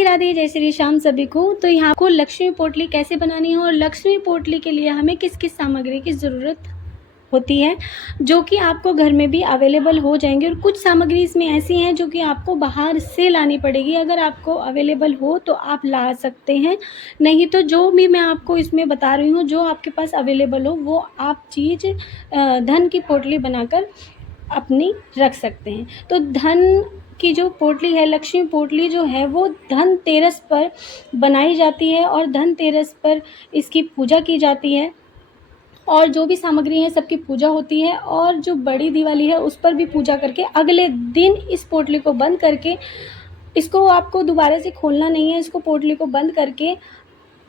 राधे, जय श्री श्याम सभी को। तो यहाँ को लक्ष्मी पोटली कैसे बनानी है और लक्ष्मी पोटली के लिए हमें किस किस सामग्री की ज़रूरत होती है, जो कि आपको घर में भी अवेलेबल हो जाएंगे। और कुछ सामग्री इसमें ऐसी हैं जो कि आपको बाहर से लानी पड़ेगी। अगर आपको अवेलेबल हो तो आप ला सकते हैं, नहीं तो जो भी मैं आपको इसमें बता रही हूँ, जो आपके पास अवेलेबल हो वो आप चीज़ धन की पोटली बनाकर अपनी रख सकते हैं। तो धन की जो पोटली है, लक्ष्मी पोटली जो है, वो धनतेरस पर बनाई जाती है और धनतेरस पर इसकी पूजा की जाती है। और जो भी सामग्री है सबकी पूजा होती है। और जो बड़ी दिवाली है उस पर भी पूजा करके अगले दिन इस पोटली को बंद करके, इसको आपको दोबारा से खोलना नहीं है, इसको पोटली को बंद करके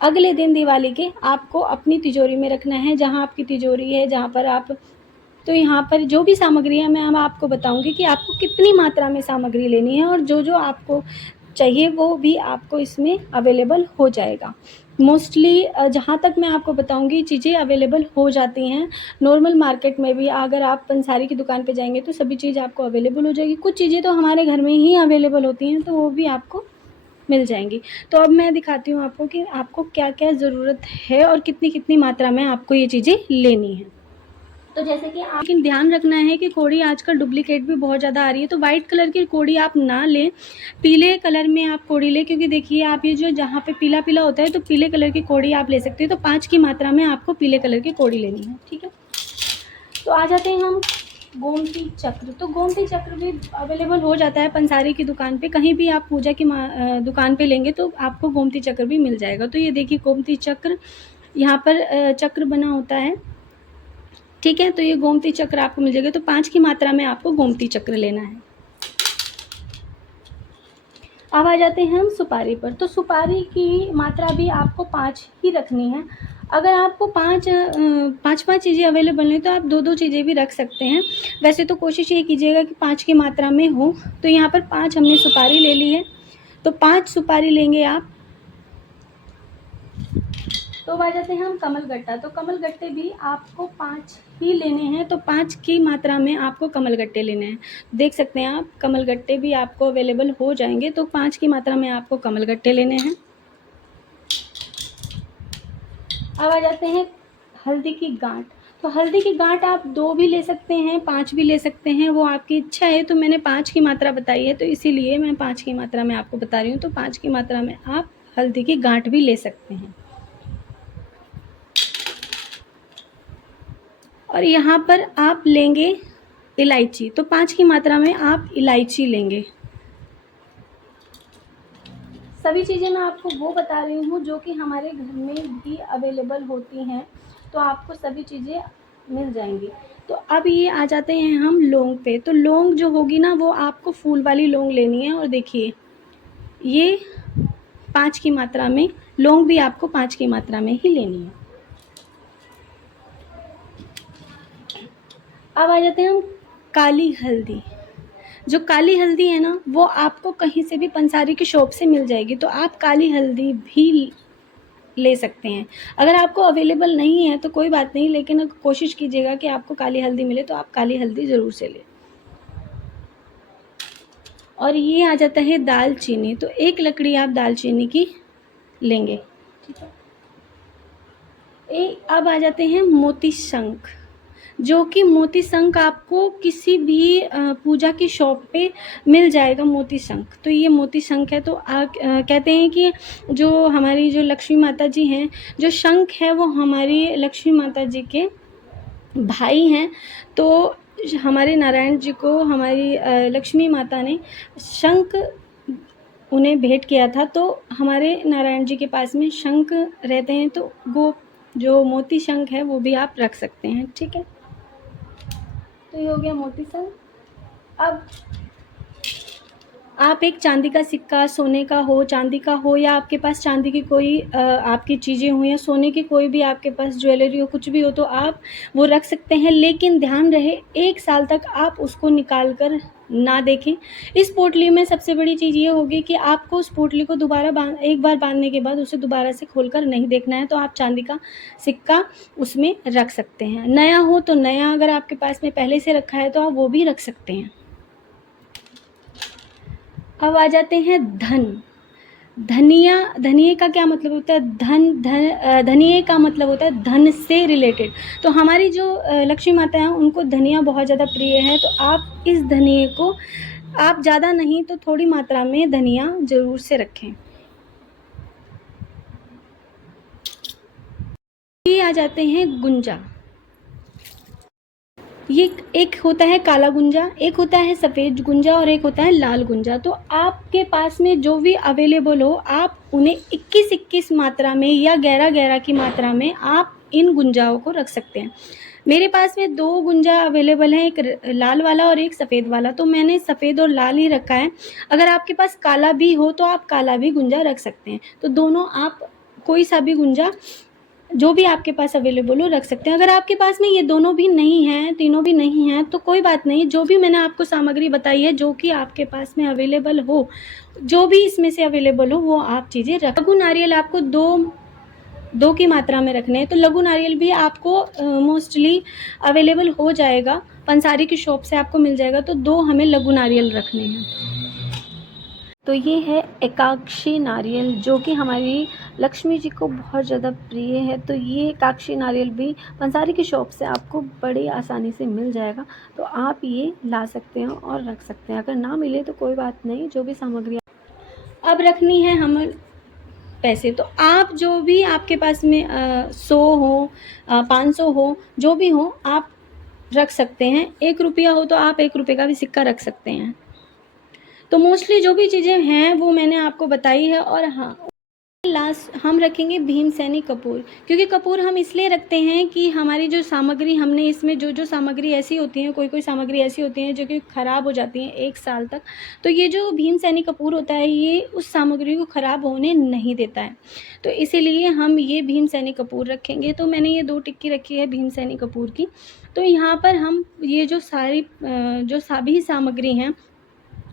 अगले दिन दिवाली के आपको अपनी तिजोरी में रखना है, जहाँ आपकी तिजोरी है, जहाँ पर आप। तो यहाँ पर जो भी सामग्री है मैं अब आपको बताऊंगी कि आपको कितनी मात्रा में सामग्री लेनी है, और जो जो आपको चाहिए वो भी आपको इसमें अवेलेबल हो जाएगा। मोस्टली जहाँ तक मैं आपको बताऊंगी चीज़ें अवेलेबल हो जाती हैं नॉर्मल मार्केट में भी। अगर आप पंसारी की दुकान पे जाएंगे तो सभी चीज़ आपको अवेलेबल हो जाएगी। कुछ चीज़ें तो हमारे घर में ही अवेलेबल होती हैं, तो वो भी आपको मिल जाएंगी। तो अब मैं दिखाती हूँ आपको कि आपको क्या क्या ज़रूरत है और कितनी कितनी मात्रा में आपको ये चीज़ें लेनी है। तो जैसे कि आप, लेकिन ध्यान रखना है कि कोड़ी आजकल डुप्लीकेट भी बहुत ज़्यादा आ रही है, तो वाइट कलर की कोड़ी आप ना लें, पीले कलर में आप कोड़ी लें। क्योंकि देखिए आप ये जो जहाँ पे पीला पीला होता है तो पीले कलर की कोड़ी आप ले सकते हैं। तो 5 की मात्रा में आपको पीले कलर की कोड़ी लेनी है, ठीक है। तो आ जाते हैं हम गोमती चक्र। तो गोमती चक्र भी अवेलेबल हो जाता है पंसारी की दुकान पे। कहीं भी आप पूजा की दुकान पे लेंगे तो आपको गोमती चक्र भी मिल जाएगा। तो ये देखिए गोमती चक्र, यहाँ पर चक्र बना होता है, ठीक है। तो ये गोमती चक्र आपको मिल जाएगा। तो 5 की मात्रा में आपको गोमती चक्र लेना है। अब आ जाते हैं हम सुपारी पर। तो सुपारी की मात्रा भी आपको 5 ही रखनी है। अगर आपको पाँच पाँच चीज़ें अवेलेबल नहीं तो आप 2-2 चीज़ें भी रख सकते हैं। वैसे तो कोशिश ये कीजिएगा कि 5 की मात्रा में हो। तो यहाँ पर 5 हमने सुपारी ले ली है, तो 5 सुपारी लेंगे आप। तो आ जाते हैं हम कमल गट्टा। तो कमल गट्टे भी आपको 5 ही लेने हैं। तो 5 की मात्रा में आपको कमल गट्टे लेने हैं। देख सकते हैं आप कमल गट्टे भी आपको अवेलेबल हो जाएंगे। तो 5 की मात्रा में आपको कमल गट्टे लेने हैं। अब आ जाते हैं हल्दी की गांठ। तो हल्दी की गांठ आप 2 भी ले सकते हैं, 5 भी ले सकते हैं, वो आपकी इच्छा है। तो मैंने 5 की मात्रा बताई है तो इसीलिए मैं 5 की मात्रा में आपको बता रही हूँ। तो 5 की मात्रा में आप हल्दी की गांठ भी ले सकते हैं। और यहाँ पर आप लेंगे इलायची। तो 5 की मात्रा में आप इलायची लेंगे। सभी चीज़ें मैं आपको वो बता रही हूँ जो कि हमारे घर में भी अवेलेबल होती हैं, तो आपको सभी चीज़ें मिल जाएंगी। तो अब ये आ जाते हैं हम लौंग पे। तो लौंग जो होगी ना वो आपको फूल वाली लौंग लेनी है। और देखिए ये 5 की मात्रा में, लौंग भी आपको 5 की मात्रा में ही लेनी है। अब आ जाते हैं हम काली हल्दी। जो काली हल्दी है ना वो आपको कहीं से भी पंसारी की शॉप से मिल जाएगी। तो आप काली हल्दी भी ले सकते हैं। अगर आपको अवेलेबल नहीं है तो कोई बात नहीं, लेकिन कोशिश कीजिएगा कि आपको काली हल्दी मिले, तो आप काली हल्दी ज़रूर से लें। और ये आ जाता है दालचीनी। तो 1 लकड़ी आप दालचीनी की लेंगे, ठीक है। अब आ जाते हैं मोती शंख। जो कि मोती शंख आपको किसी भी पूजा की शॉप पे मिल जाएगा, मोती शंख। तो ये मोती शंख है। तो कहते हैं कि जो हमारी जो लक्ष्मी माता जी हैं, जो शंख है वो हमारी लक्ष्मी माता जी के भाई हैं। तो हमारे नारायण जी को हमारी लक्ष्मी माता ने शंख उन्हें भेंट किया था। तो हमारे नारायण जी के पास में शंख रहते हैं, तो वो जो मोती शंख है वो भी आप रख सकते हैं, ठीक है। तो ये हो गया मोती शंख। अब आप एक चांदी का सिक्का, सोने का हो, चांदी का हो, या आपके पास चांदी की कोई आपकी चीज़ें हो, या सोने की कोई भी आपके पास ज्वेलरी हो, कुछ भी हो, तो आप वो रख सकते हैं। लेकिन ध्यान रहे 1 साल तक आप उसको निकाल कर ना देखें। इस पोटली में सबसे बड़ी चीज़ ये होगी कि आपको उस पोटली को दोबारा एक बार बांधने के बाद उसे दोबारा से खोलकर नहीं देखना है। तो आप चांदी का सिक्का उसमें रख सकते हैं। नया हो तो नया, अगर आपके पास में पहले से रखा है तो आप वो भी रख सकते हैं। अब आ जाते हैं धन। धनिया, धनिये का क्या मतलब होता है? धनिये का मतलब होता है धन से रिलेटेड। तो हमारी जो लक्ष्मी माता हैं उनको धनिया बहुत ज़्यादा प्रिय है, तो आप इस धनिये को आप ज़्यादा नहीं तो थोड़ी मात्रा में धनिया ज़रूर से रखें। ये आ जाते हैं गुंजा। ये एक होता है काला गुंजा, एक होता है सफ़ेद गुंजा और एक होता है लाल गुंजा। तो आपके पास में जो भी अवेलेबल हो, आप उन्हें 21-21 मात्रा में या 11-11 की मात्रा में आप इन गुंजाओं को रख सकते हैं। मेरे पास में 2 गुंजा अवेलेबल हैं, एक लाल वाला और एक सफ़ेद वाला, तो मैंने सफ़ेद और लाल ही रखा है। अगर आपके पास काला भी हो तो आप काला भी गुंजा रख सकते हैं। तो दोनों आप कोई सा भी गुंजा जो भी आपके पास अवेलेबल हो रख सकते हैं। अगर आपके पास में ये दोनों भी नहीं हैं, तीनों भी नहीं हैं, तो कोई बात नहीं, जो भी मैंने आपको सामग्री बताई है, जो कि आपके पास में अवेलेबल हो, जो भी इसमें से अवेलेबल हो, वो आप चीज़ें रख। लघु नारियल आपको 2 की मात्रा में रखने हैं, तो लघु नारियल भी आपको मोस्टली अवेलेबल हो जाएगा, पंसारी की शॉप से आपको मिल जाएगा, तो 2 हमें लघु नारियल रखने हैं। तो ये है एकाक्षी नारियल, जो कि हमारी लक्ष्मी जी को बहुत ज़्यादा प्रिय है। तो ये एकाक्षी नारियल भी पंसारी की शॉप से आपको बड़ी आसानी से मिल जाएगा, तो आप ये ला सकते हैं और रख सकते हैं। अगर ना मिले तो कोई बात नहीं, जो भी सामग्री अब रखनी है हम पैसे, तो आप जो भी आपके पास में 100 हो, 500 हो, जो भी हो आप रख सकते हैं। 1 रुपया हो तो आप 1 रुपये का भी सिक्का रख सकते हैं। तो मोस्टली जो भी चीज़ें हैं वो मैंने आपको बताई है। और हाँ, लास्ट हम रखेंगे भीमसेनी कपूर, क्योंकि कपूर हम इसलिए रखते हैं कि हमारी जो सामग्री हमने इसमें जो सामग्री ऐसी होती हैं, कोई सामग्री ऐसी होती हैं जो कि ख़राब हो जाती हैं 1 साल तक, तो ये जो भीमसेनी कपूर होता है ये उस सामग्री को ख़राब होने नहीं देता है। तो इसीलिए हम ये भीमसेनी कपूर रखेंगे। तो मैंने ये 2 टिक्की रखी है भीमसेनी कपूर की। तो यहाँ पर हम ये जो सारी जो सभी सामग्री हैं,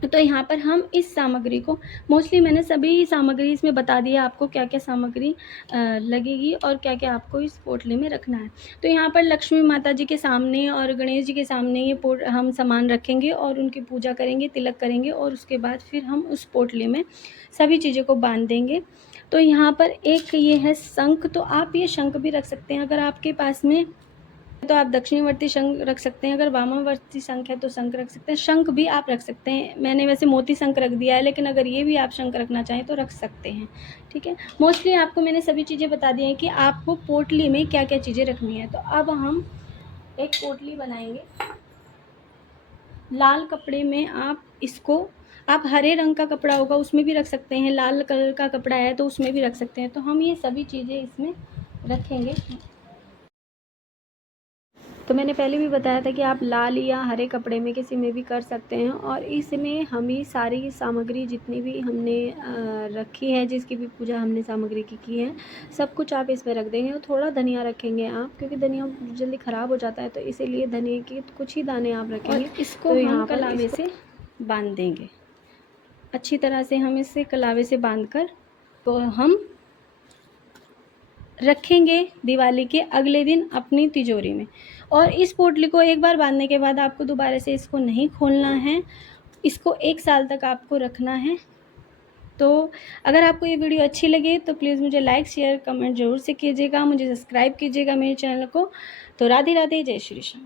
तो यहाँ पर हम इस सामग्री को मोस्टली मैंने सभी सामग्री इसमें बता दिया आपको, क्या क्या सामग्री लगेगी और क्या क्या आपको इस पोटली में रखना है। तो यहाँ पर लक्ष्मी माता जी के सामने और गणेश जी के सामने ये हम सामान रखेंगे और उनकी पूजा करेंगे, तिलक करेंगे, और उसके बाद फिर हम उस पोटली में सभी चीज़ों को बांध देंगे। तो यहाँ पर एक ये है शंख, तो आप ये शंख भी रख सकते हैं। अगर आपके पास में तो आप दक्षिणवर्ती शंख रख सकते हैं, अगर वामावर्ती शंख है तो शंख रख सकते हैं। शंख भी आप रख सकते हैं, मैंने वैसे मोती शंख रख दिया है, लेकिन अगर ये भी आप शंख रखना चाहें तो रख सकते हैं। ठीक है, मोस्टली आपको मैंने सभी चीज़ें बता दी हैं कि आपको पोटली में क्या क्या चीज़ें रखनी है। तो अब हम एक पोटली बनाएंगे। लाल कपड़े में आप हरे रंग का कपड़ा होगा उसमें भी रख सकते हैं, लाल कलर का कपड़ा है तो उसमें भी रख सकते हैं। तो हम ये सभी चीज़ें इसमें रखेंगे। तो मैंने पहले भी बताया था कि आप लाल या हरे कपड़े में किसी में भी कर सकते हैं। और इसमें हमें सारी सामग्री जितनी भी हमने रखी है, जिसकी भी पूजा हमने सामग्री की है, सब कुछ आप इसमें रख देंगे। और थोड़ा धनिया रखेंगे आप, क्योंकि धनिया जल्दी ख़राब हो जाता है, तो इसीलिए धनिया के कुछ ही दाने आप रखेंगे। और इसको तो हम कलावे से बांध देंगे, अच्छी तरह से हम इसे कलावे से बांध कर तो हम रखेंगे दिवाली के अगले दिन अपनी तिजोरी में। और इस पोटली को एक बार बांधने के बाद आपको दोबारा से इसको नहीं खोलना है, इसको 1 साल तक आपको रखना है। तो अगर आपको ये वीडियो अच्छी लगे तो प्लीज़ मुझे लाइक, शेयर, कमेंट ज़रूर से कीजिएगा, मुझे सब्सक्राइब कीजिएगा मेरे चैनल को। तो राधे राधे, जय श्री कृष्ण।